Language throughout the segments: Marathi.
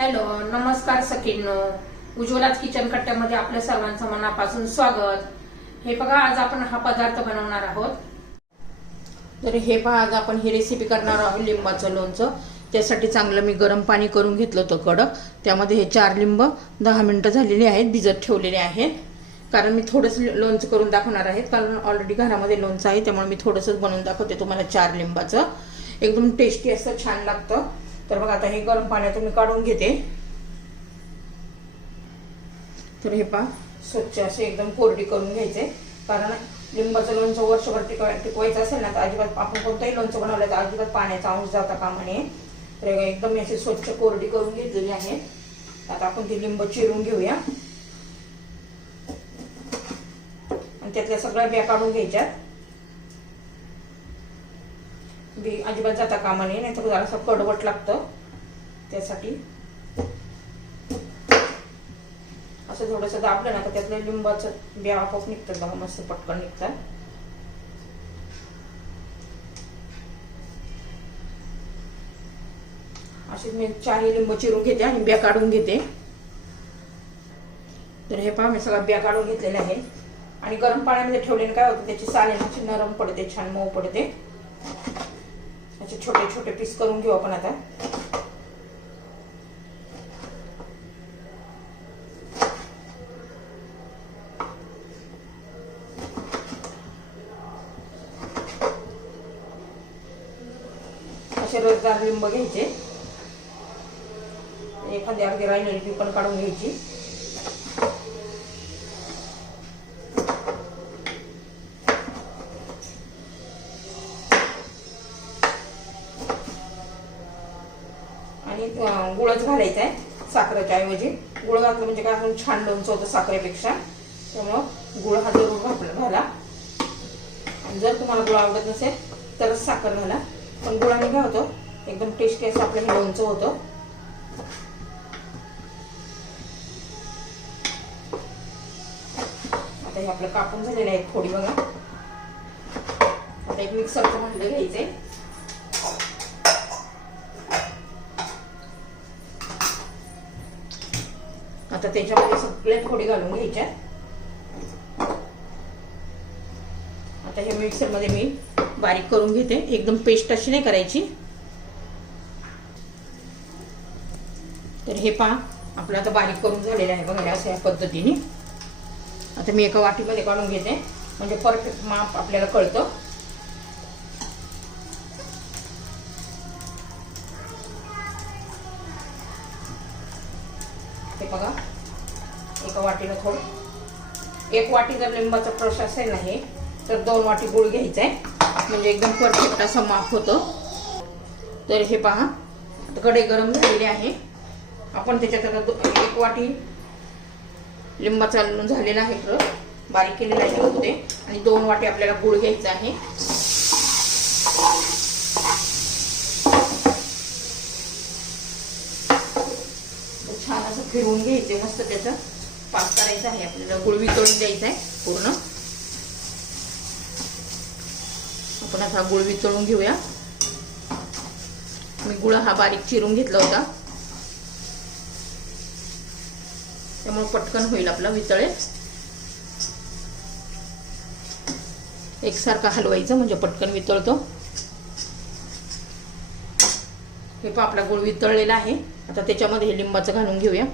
हॅलो, नमस्कार सखींनो. उज्ज्वलाच किचन कट्ट्यामध्ये आपल्या सर्वांचं मनापासून स्वागत. हे बघा, आज आपण हा पदार्थ बनवणार आहोत. तर हे पहा, आज आपण ही रेसिपी करणार आहोत लिंबाचं लोणचं. त्यासाठी चांगलं मी गरम पाणी करून घेतलं होतं कडक. त्यामध्ये हे 4 लिंब 10 मिनिटं झालेली आहेत, भिजत ठेवलेले आहेत. कारण मी थोडंसं लोणचं करून दाखवणार आहे, कारण ऑलरेडी घरामध्ये लोणचं आहे, त्यामुळे मी थोडंसंच बनवून दाखवते तुम्हाला 4 लिंबाचं. एकदम टेस्टी असं छान लागतं. तर बघा, आता हे गरम पाण्यातून मी काढून घेते. तर हे पहा, स्वच्छ असे एकदम कोरडी करून घ्यायचे. कारण लिंबाचं लोणचं वर्षभर टिकवायचं असेल ना, तर अजिबात आपण कोणतंही लोणचं बनवलं तर अजिबात पाण्याचा अंश जाता कामा नये. तर एकदम मी अशी स्वच्छ कोरडी करून घेतलेली आहे. आता आपण ती लिंब चिरून घेऊया आणि त्यातल्या सगळ्या बिया काढून घ्यायच्यात. बी अजिबात जाता कामा नये, नाही तर जरासं कडवट लागतं. त्यासाठी असं थोडंसं दाबलं ना, तर त्यातल्या लिंबाचं बिया आपोआप निघतात बघा, मस्त पटकन निघतात. अशी मी 4 लिंब चिरून घेते आणि बिया काढून घेते. तर हे पहा, मी सगळ्या बिया काढून घेतलेल्या आहे. आणि गरम पाण्यामध्ये ठेवल्याने काय होतं, त्याची साल नरम पडते, छान मऊ पडते. असे छोटे छोटे पीस करून घेऊ आपण आता. असे रसदार लिंब घ्यायचे. एखादी अगदी राहिलेली ती पण काढून घ्यायची. आणि गुळच घालायचा आहे साखरेच्या ऐवजी. गुळ घातलं म्हणजे काय, अजून छान लोणचं होतं साखरेपेक्षा. त्यामुळं गुळ हा जरूर घाला. आणि जर तुम्हाला गुळ आवडत नसेल तरच साखर घाला. पण गुळाने काय होतं, एकदम टेस्टी असं आपलं लोणचं होतं. आता हे आपलं कापून झालेलं आहे थोडी बघा. आता एक मिक्सरचं भांडं घ्यायचंय. आता त्याच्यामध्ये सगळे फोडी घालून घ्यायच्या. आता हे मिक्सर मध्ये मी बारीक करून घेते. एकदम पेस्ट अशी नाही करायची. तर हे पहा, आपलं आता बारीक करून झालेलं आहे बघा, अशा या पद्धतीने. आता मी एका वाटीमध्ये काढून घेते, म्हणजे परफेक्ट माप आपल्याला कळतं. हे बघा, एका वाटीला थोडं, 1 वाटी जर लिंबाचा रस असेल ना हे, तर 2 वाटी गुळ घ्यायचा आहे, म्हणजे एकदम परफेक्ट असं माप होतं. तर हे पहा, कढई गरम झालेली आहे. आपण त्याच्यात आता 1 वाटी लिंबाचा झालेला आहे रस, बारीक केलेला आहे होते. आणि 2 वाटी आपल्याला गुळ घ्यायचा आहे. छान असं फिरवून घ्यायचे, मस्त त्याचा पाक करायचा आहे आपल्याला. गुळ वितळून द्यायचा आहे पूर्ण. आपण आता गुळ वितळून घेऊया. मी गुळ हा बारीक चिरून घेतला होता, त्यामुळे पटकन होईल आपला वितळे. एकसारखा हलवायचं म्हणजे पटकन वितळतो. हे पण आपला गुळ वितळलेला आहे. आता त्याच्यामध्ये हे लिंबाचं घालून घेऊया.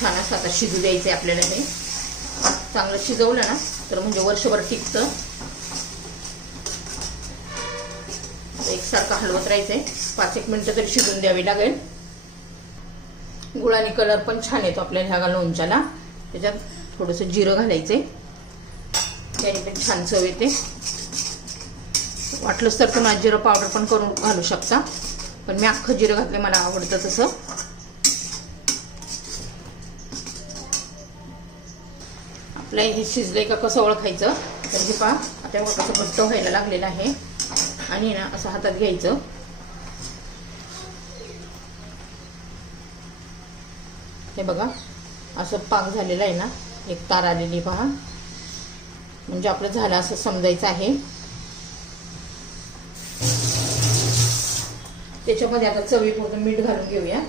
छान असं आता शिजू द्यायचं आहे आपल्याला. हे चांगलं शिजवलं ना, तर म्हणजे वर्षभर टिकतं. एकसारखं हलवत राहायचंय. 5-1 मिनिटं तरी शिजून द्यावी लागेल. गुळाने कलर पण छान येतो आपल्याला ह्या लोणच्याला. त्याच्यात थोडंसं जिरं घालायचंय, त्याने पण छान चव येते. वाटलंच तर तुम्हाला जिरं पावडर पण करून घालू शकता, पण मी अख्खं जिरं घातले, मला आवडतं तसं. आपलं हे शिजलंय का कसं ओळखायचं, तर हे पहा, आता कसं घट्ट व्हायला लागलेलं आहे. आणि ना असं हातात घ्यायचं. हे बघा, असं पाक झालेला आहे ना, एक तार आलेली पहा. म्हणजे आपलं झालं असं समजायचं आहे. त्याच्यामध्ये आता चवीपुरतं मीठ घालून घेऊया.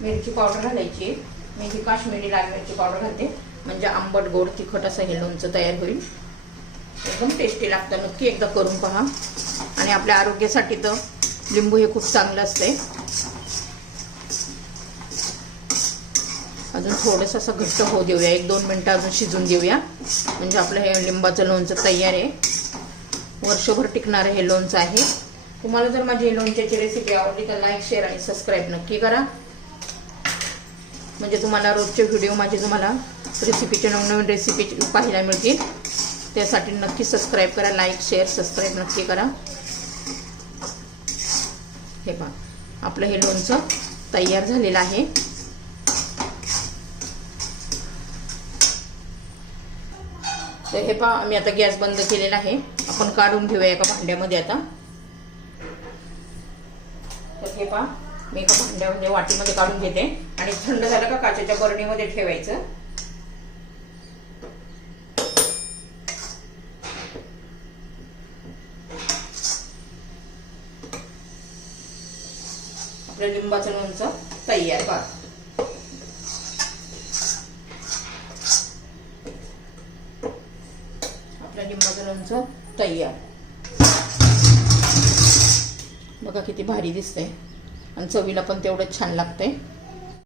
मिरची पावडर घालायची. मी ही काश्मीरी लाल मिरची पावडर घालते, म्हणजे आंबट गोड तिखट असं हे लोणचं तयार होईल. एकदम टेस्टी लागतं. नक्की एकदा करून पहा. आणि आपल्या आरोग्यासाठी तर लिंबू हे खूप चांगलं असते. अजून थोडंसं असं घट्ट होऊ देऊया. 1-2 मिनटं अजून शिजून देऊया. म्हणजे आपलं हे लिंबाचं लोणचं तयार आहे. वर्षभर टिकणारं हे लोणचं आहे. तुम्हाला जर माझी लोणच्याची रेसिपी आवडली तर लाईक, शेअर आणि सबस्क्राईब नक्की करा. म्हणजे तुम्हाला रोजचे व्हिडिओ माझे तुम्हाला रेसिपीचे नवनवीन रेसिपी पाहायला मिळतील. त्यासाठी नक्की सबस्क्राईब करा. लाईक, शेअर, सबस्क्राईब नक्की करा. हे पहा आपलं हे लोणचं तयार झालेलं आहे. तर हे पहा आम्ही आता गॅस बंद केलेला आहे. आपण काढून घेऊया एका भांड्यामध्ये आता. तर हे पहा मी एका भांड्यामध्ये वाटीमध्ये काढून घेते आणि थंड झालं का काचेच्या बरणीमध्ये ठेवायचं. आपलं लिंबाचं लोणचं तयार. पहा लिंबाचं लोणचं तयार. बघा किती भारी दिसतंय आणि चवीला पण तेवढंच छान लागतंय.